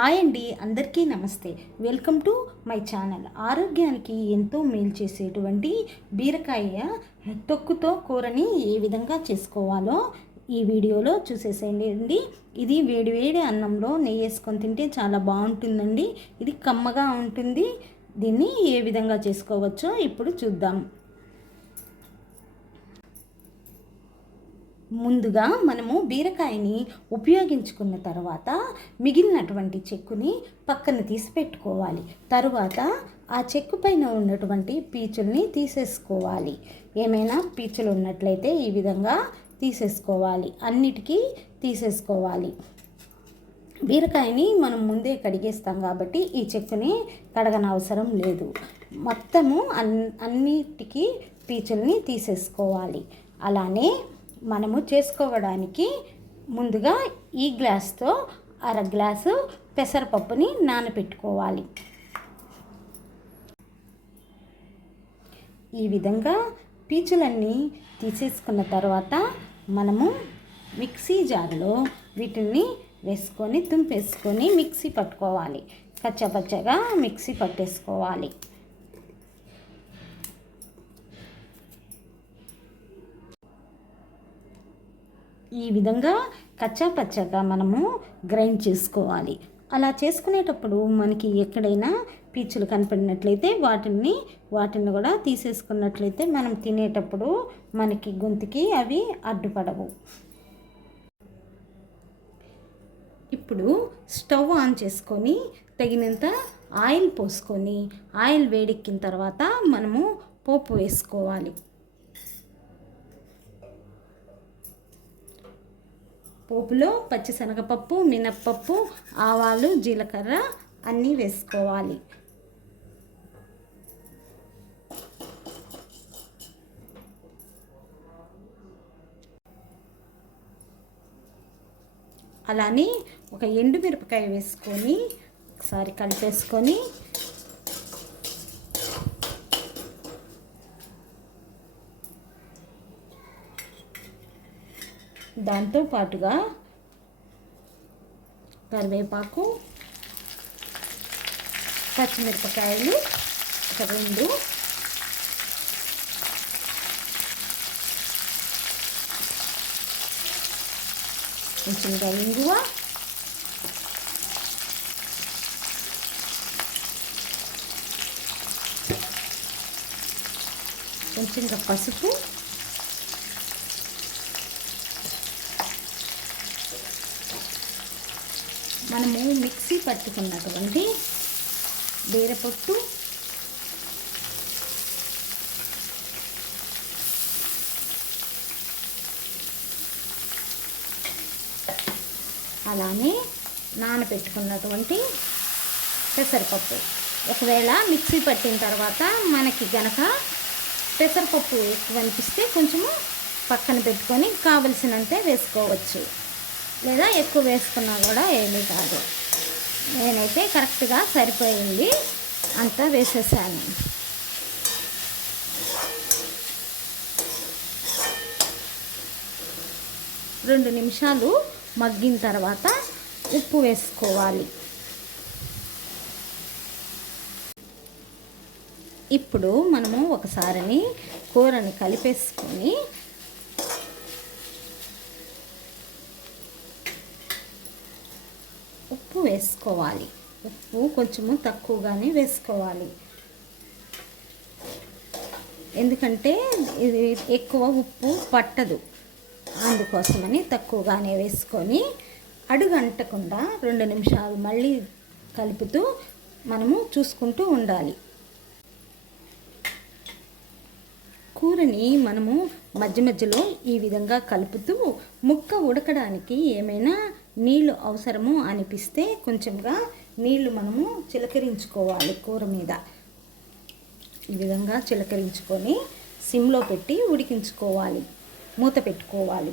Hi అండి అందరికీ నమస్తే. Welcome to my channel. ఆరోగ్యానికి ఎంతో మేలు చేసేటువంటి బీరకాయ తొక్కుతో కూరని ఏ విధంగా చేసుకోవాలో ఈ వీడియోలో చూసేసేయండి అండి. ఇది వేడివేడి అన్నంలో నెయ్యి వేసుకొని తింటే చాలా బాగుంటుందండి. ఇది కమ్మగా ఉంటుంది. దీన్ని ఏ విధంగా చేసుకోవచ్చో ఇప్పుడు చూద్దాం. ముందుగా మనము బీరకాయని ఉపయోగించుకున్న తర్వాత మిగిలినటువంటి చెక్కుని పక్కన తీసి పెట్టుకోవాలి తరువాత ఆ చెక్కు పైన ఉన్నటువంటి పీచుల్ని తీసేసుకోవాలి. ఏమైనా పీచులు ఉన్నట్లయితే ఈ విధంగా తీసేసుకోవాలి. అన్నిటికీ తీసేసుకోవాలి. బీరకాయని మనం ముందే కడిగేస్తాం కాబట్టి ఈ చెక్కుని కడగనవసరం లేదు. మొత్తము అన్ అన్నిటికీ పీచుల్ని తీసేసుకోవాలి. అలానే మనము చేసుకోవడానికి ముందుగా ఈ గ్లాస్తో అర గ్లాసు పెసరపప్పుని నానబెట్టుకోవాలి ఈ విధంగా పీచులన్నీ తీసేసుకున్న తర్వాత మనము మిక్సీ జార్లో వీటిని వేసుకొని తుంపేసుకొని మిక్సీ పట్టుకోవాలి. కచ్చపచ్చగా మిక్సీ పట్టేసుకోవాలి. ఈ విధంగా కచ్చా పచ్చగా మనము గ్రైండ్ చేసుకోవాలి. అలా చేసుకునేటప్పుడు మనకి ఎక్కడైనా పీచులు కనపడినట్లయితే వాటిని వాటిని కూడా తీసేసుకున్నట్లయితే మనం తినేటప్పుడు మనకి గొంతుకి అవి అడ్డుపడవు. ఇప్పుడు స్టవ్ ఆన్ చేసుకొని తగినంత ఆయిల్ పోసుకొని ఆయిల్ వేడెక్కిన తర్వాత మనము పోపు వేసుకోవాలి. పోపులో పచ్చిశనగపప్పు మినప్పప్పు ఆవాలు జీలకర్ర అన్నీ వేసుకోవాలి. అలానే ఒక ఎండుమిరపకాయ వేసుకొని ఒకసారి కలిపేసుకొని దాంతో పాటుగా కరివేపాకు పచ్చిమిరపకాయలు ఒక రెండు. కొంచెం ఇంగువ. కొంచెం పసుపు. మనము మిక్సీ పట్టుకున్నటువంటి బీరపొట్టు అలానే నానబెట్టుకున్నటువంటి పెసరపప్పు. ఒకవేళ మిక్సీ పట్టిన తర్వాత మనకి గనక పెసరపప్పు ఎక్కువ అనిపిస్తే కొంచెము పక్కన పెట్టుకొని కావలసినంతే వేసుకోవచ్చు. లేదా ఎక్కువ వేసుకున్నా కూడా ఏమీ కాదు. నేనైతే కరెక్ట్గా సరిపోయింది. అంతా వేసేసాను. రెండు నిమిషాలు మగ్గిన తర్వాత ఉప్పు వేసుకోవాలి. ఇప్పుడు మనము ఒకసారిని కూరని కలిపేసుకొని ఉప్పు వేసుకోవాలి. ఉప్పు కొంచెము తక్కువగానే వేసుకోవాలి. ఎందుకంటే ఇది ఎక్కువ ఉప్పు పట్టదు. అందుకోసమని తక్కువగానే వేసుకొని అడుగంటకుండా రెండు నిమిషాలు మళ్ళీ కలుపుతూ మనము చూసుకుంటూ ఉండాలి. కూరని మనము మధ్య మధ్యలో ఈ విధంగా కలుపుతూ ముక్క ఉడకడానికి ఏమైనా నీళ్ళు అవసరము అనిపిస్తే కొంచెంగా నీళ్ళు మనము చిలకరించుకోవాలి కూర మీద. ఈ విధంగా చిలకరించుకొని సిమ్లో పెట్టి ఉడికించుకోవాలి. మూత పెట్టుకోవాలి.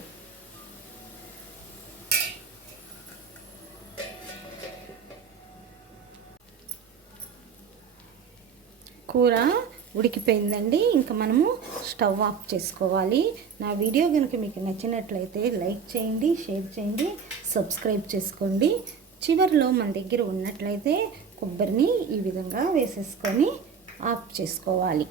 కూర ఉడికిపోయిందండి. ఇంకా మనము స్టవ్ ఆఫ్ చేసుకోవాలి. నా వీడియో కనుక మీకు నచ్చినట్లయితే లైక్ చేయండి షేర్ చేయండి సబ్స్క్రైబ్ చేసుకోండి. చివరిలో మన దగ్గర ఉన్నట్లయితే కొబ్బరిని ఈ విధంగా వేసేసుకొని ఆఫ్ చేసుకోవాలి.